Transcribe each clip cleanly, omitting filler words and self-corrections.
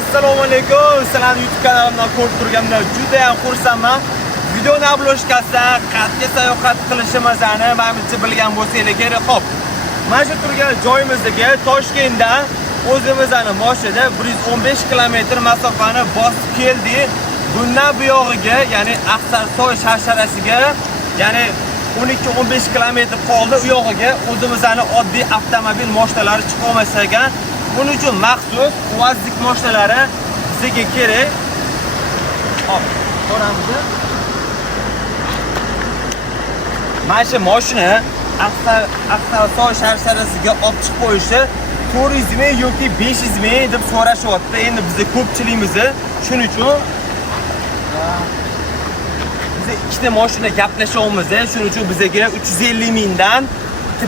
assalomu alaykum. Sizlarni YouTube kanalimdan ko'rib turganimdan juda ham xursandman. Videoni obloshkasida qat'iy sayohat qilishimizni menimcha bilgan bo'lsangiz kerak. Xo'p, mana shu turgan joyimizga Toshkentdan o'zimizning mashinada 115 kilometr masofani bosib keldik. Bundan bu yog'iga, ya'ni Aqsarsoy sharsharasiga, ya'ni 12-15 kilometr qoldi. U yog'iga o'zimizning oddiy avtomobil mashinalari chiqa olmas ekan. Buning uchun maxsus UAZlik mashinalari bizga kerak. Hop, ko'ramiz. Mana shu mashina Aqsarsoy sharsharasiga olib chiqib qo'yishi 400 ming yoki 500 ming deb so'rashyapti. Endi biz ko'pchiligimiz shuning uchun biz ikkita mashina gaplashyapmiz. Shuning uchun bizga 350 mingdan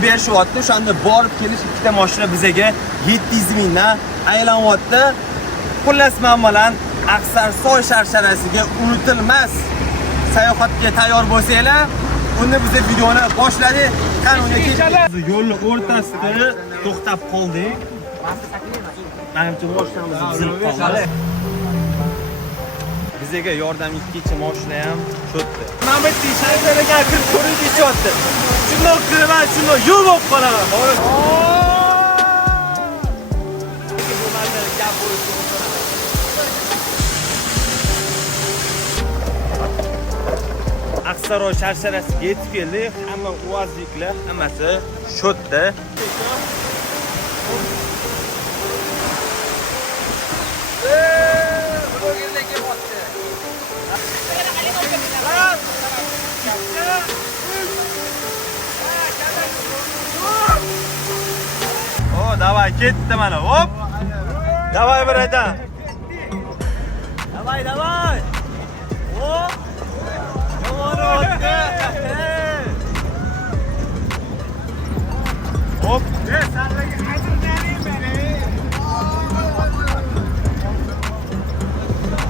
berishyapti. O'shanda borib kelish ikkita mashina bizga 700 mingdan aylanyapti. Xullas, men bilan Aqsarsoy sharsharasiga unutilmas sayohatga tayyor bo'lsanglar, unda biz videoni boshladik. Qanunga ketdik. Yo'lning o'rtasida to'xtab qoldik. Menimcha mashinamiz buzilib qoldi. Bizga yordam etuvchi mashina ham cho'tdi. Mana bu sharsaraga kirib ko'rib ketyapti. Shundoq kiraman, shundoq yo'l bo'lib qolaman. Aqsarsoy sharsharasiga yetib keldik. Hamma UAZliklar, hammasi shotda. Давай, ketdi mana. Hop. Давай, biradan. Давай, давай. Hop. Hop.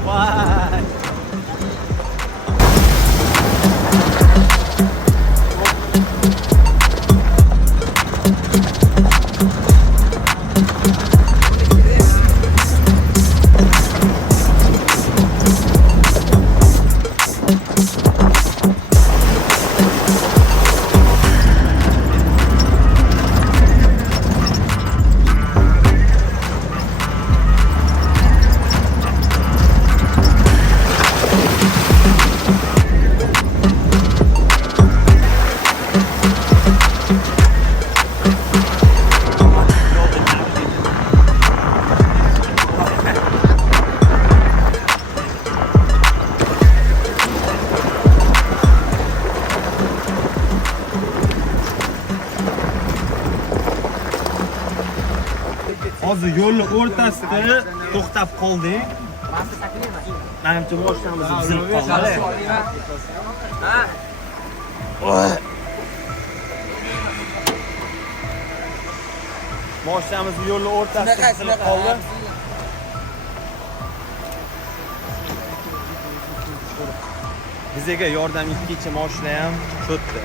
Vay. Hozir yo'lning o'rtasida to'xtab qoldik. Menimcha mashinamiz buzilib qoldi. Mashinamiz yo'lning o'rtasida buzilib qoldi. Bizga yordam etuvchi mashina ham cho'tdi.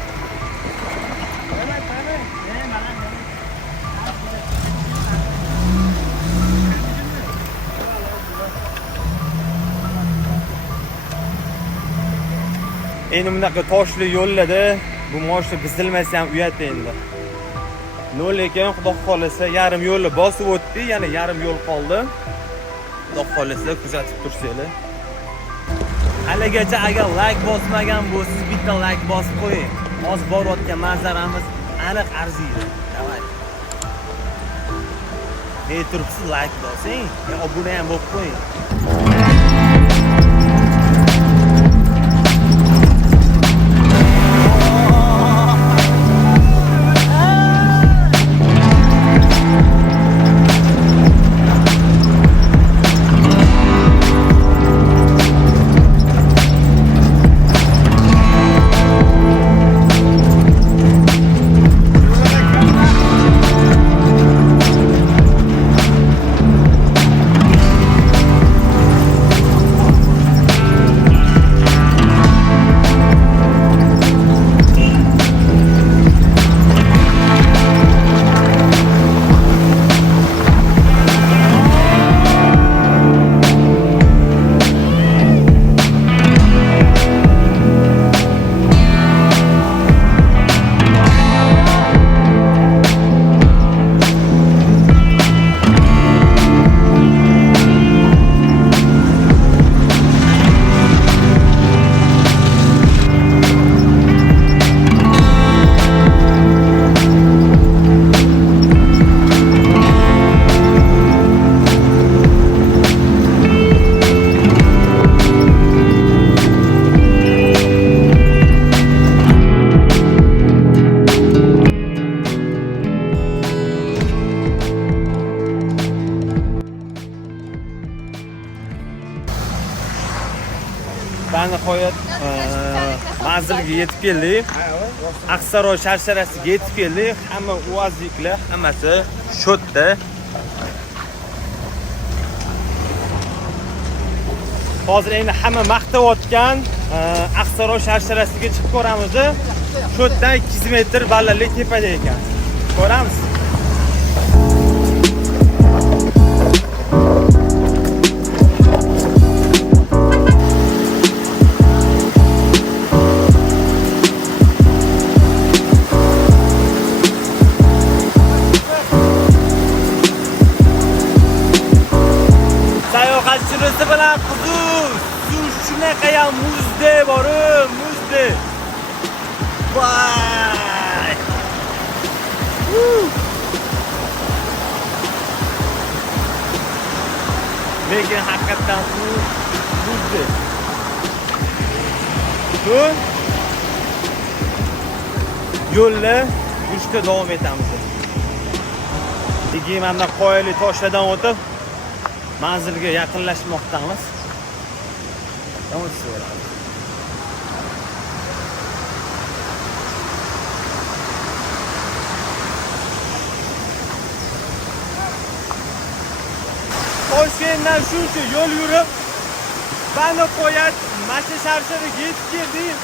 Endi bunaqa toshli yo'llarda bu mashina buzilmasa ham uyat endi. Lekin xudo xolasa yarim yo'lni bosib o'tdi, yana yarim yo'l qoldi. Xudo xolasa kuzatib tursanglar. Haligacha agar like bosmagan bo'lsangiz, bitta like bosib qo'ying. Hozir borayotgan manzaramiz aniq arziydi. Davay. Turibsiz, like bosing, obuna ham bo'lib qo'ying. Va nihoyat manzilga yetib keldik. Aqsaroy sharsharasiga yetib keldik. Hamma uvozliklar, hammasi shotda. Hozir endi hamma maqtayotgan Aqsaroy sharsharasiga chiqib ko'ramiz. Shotdan 200 metr balandlik tepada ekan. Ko'ramiz. Sayohatchimiz bilan quduz. Suv shunaqa ham muzda bor-ku, muzda. Vay! Lekin haqiqatan muzda. Bu yo'lda yurishga davom etamiz. Lekin mana qoyali toshlardan o'tib manzilga yaqinlashmoqdamiz. Davom etamiz. Toshkentdan shuncha yo'l yurib, bani qo'yat, mana sharsharga yetib keldik.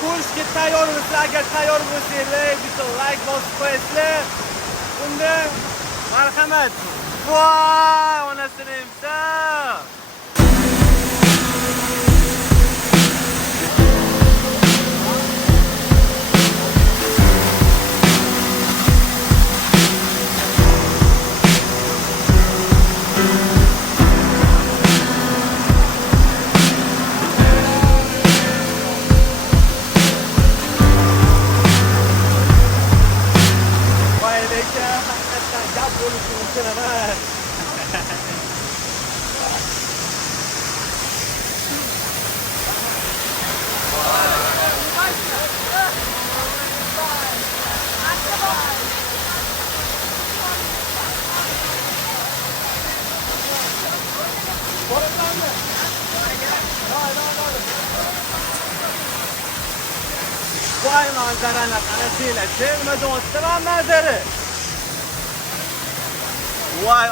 Ko'rishga tayyormisiz? Agar tayyor bo'lsanglar, bitta like bosib qo'yasizlar. Unda marhamat. Voy, onasini emsa. Vay manzarani qarasanglar, sevmadan o'tdim manzara. Vay.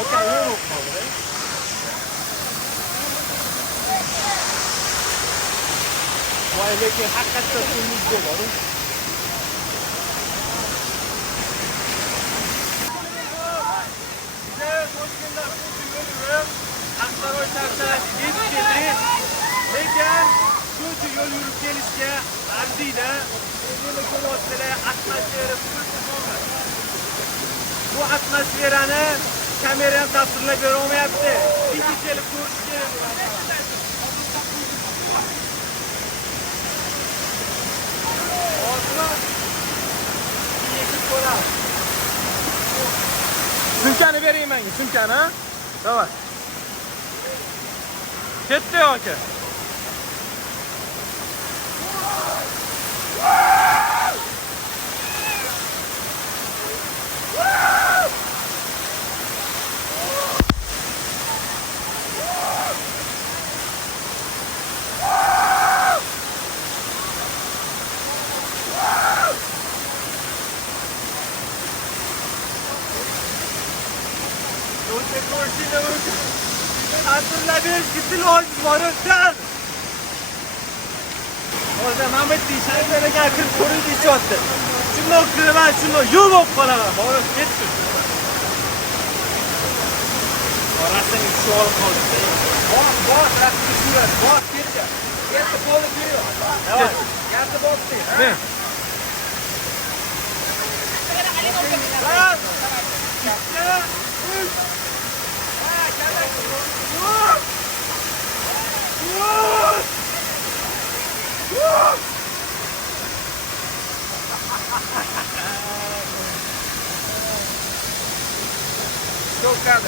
Oka yo'q qoldi. Vay, lekin haqiqatda suvimizda bor. Toshkentda yo'l Aqsaroy sharsharasiga yetib keldik. Lekin shuncha yo'l yurib kelishga arziydi. Endi ko'ryapsizlar, atmosfera full. Bu atmosferani kamera ham tasvirlab bera olmayapti. Ikki kelib ko'rish kerak. Hozir yetib ko'ramiz. Sumkani bering menga, sumkani. Davay. Ketdi yoki? Hatırladığınız gitti lojuz varırken. Orada Mehmet dişarılara gelip koruyu dişi attı. Şunu kırılan şunu yıl olup bana. Orada gitsin. Orası şu olup kaldı. Bak, rakı düşüyor. Bak, girce. Gerçi bolu giriyor. Evet. Gerçi bolu giriyor. Ne? Lan! İşte! Üç!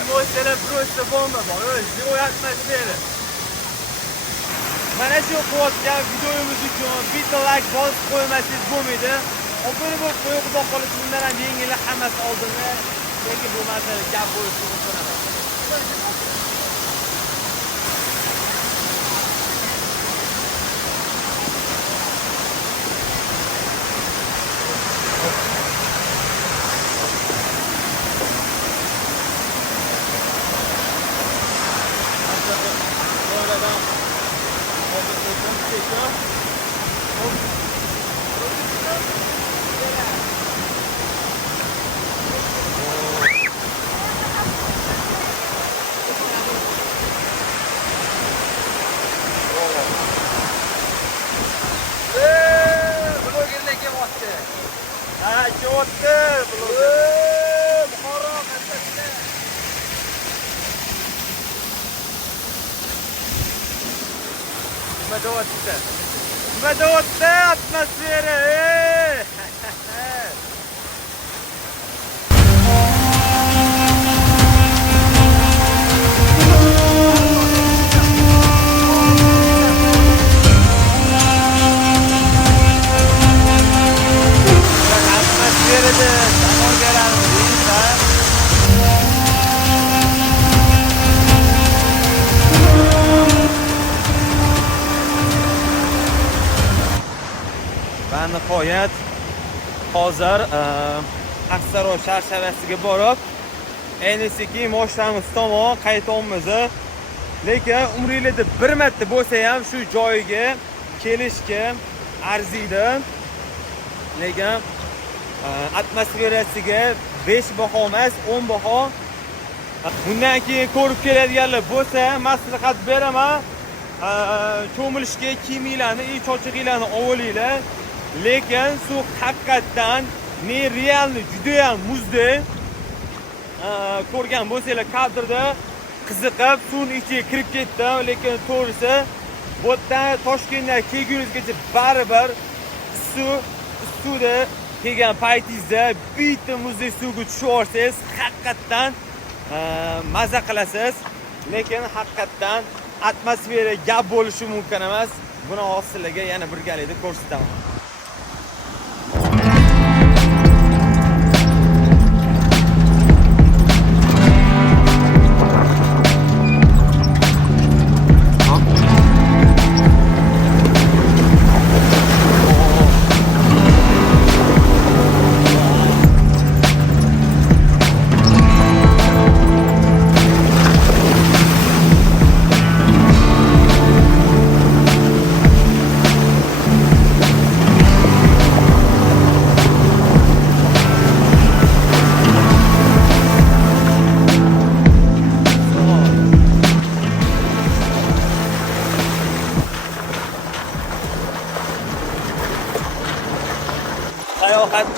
Mo'ysala просто bomba bor. Joy atmosfera. Mana shu qilayotgan videomiz uchun bitta like bosib qo'ymasangiz bo'lmaydi. Obuna bo'lib qo'yib xudo qolib bundan ham yengillar hammasi oldinda. Lekin bu masala gap bo'lishi mumkin emas. Madawatda atmosfera. Atmosferada tamom beramiz. Va nihoyat hozir Aqsaroy sharsharasiga borib, endi sekin mashinamiz tomon qaytamiz. Lekin umringizda bir marta bo'lsa ham shu joyiga kelishga arziydi. Lekin atmosferasiga 5 baho emas, 10 baho. Bundan keyin ko'rib keladiganlar bo'lsa, maslahat beraman. Cho'milishga kiyimlarni, cho'chig'inglarni olinglar. Lekin suv haqiqatan realni juda ham muzda. Ko'rgan bo'lsanglar kadrda qiziqib suvning ichiga kirib ketdim, lekin to'g'risi bu yerdan Toshkentdan kelguningizgacha baribir suvda kelgan paytingizda bitta muzdek suvga tushib olsangiz haqiqatan maza qilasiz. Lekin haqiqatan atmosfera gap bo'lishi mumkin emas. Buni hozirlarga yana birgalikda ko'rsataman. Sayohat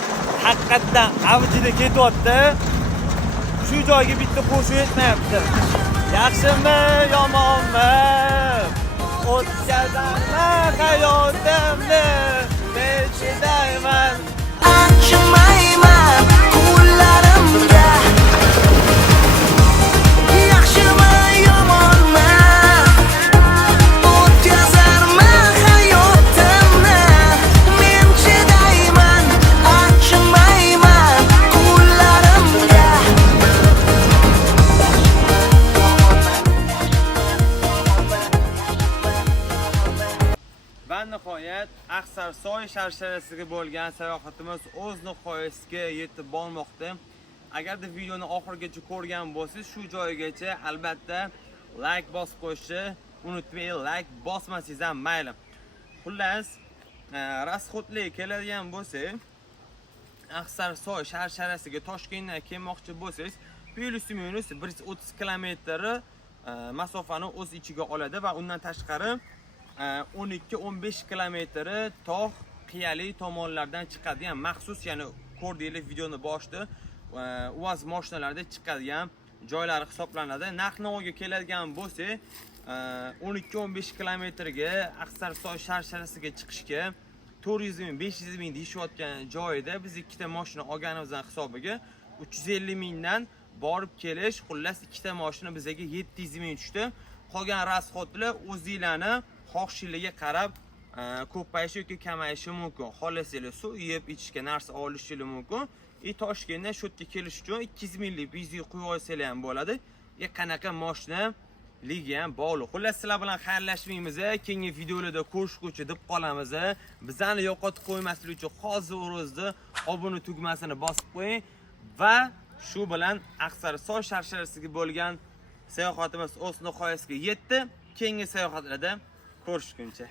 haqiqatan avjida ketyapti. Shu joyga bitta qo'shiq yetmayapti. Yaxshimi, yomonmi? O'tkazaman hayotimni, men chidayman. Achimayman qo'llarimga. Yaxshimi, yomonmi? O'tkazarman hayotimni, men chidayman. Achimayman qo'llarimga. Va nihoyat Aqsaroy sharsharasiga bo'lgan sayohatimiz o'z nihoyasiga yetib bormoqda. Agarda videoni oxirigacha ko'rgan bo'lsangiz, shu joygacha albatta like bosib qo'yishni unutmang. Like bosmasangiz ham mayli. Xullas, rasxodli keladigan bo'lsak, Aqsaroy sharsharasiga Toshkentdan kelmoqchi bo'lsangiz, plus-minus 130 km masofani o'z ichiga oladi va undan tashqari 12-15 kilometri tog' qiyali tomonlardan chiqadigan maxsus, ya'ni ko'rdinglar videoni boshida, UAZ mashinalarda chiqadigan joylari hisoblanadi. Narx-navoga keladigan bo'lsak, 12-15 kilometrga Aqsaroy sharsharasiga chiqishga 400 ming, 500 ming deyishayotgan joyida biz ikkita mashina olganimizdan hisobiga 350 mingdan borib kelish, xullas ikkita mashina bizga 700 ming tushdi. Qolgan rasxodlar o'zingizlarni xohishingizga qarab ko'payishi yoki kamayishi mumkin. Xohlasanglar suv yeb ichishga narsa olishingiz mumkin. Toshkentdan shu yerga kelish uchun 200 minglik bizni qo'yib olsanglar ham bo'ladi. Qanaqa mashina ligi ham bog'liq. Xullas sizlar bilan xayrlashmaymiz. Keyingi videolarda ko'rishguncha deb qolamiz. Bizani yo'qotib qo'ymaslik uchun hozir o'zingizda obuna tugmasini bosib qo'ying va shu bilan Aqsaroy sharsharasiga bo'lgan sayohatimiz o'z nihoyasiga yetdi. Keyingi sayohatlarda ko'rishguncha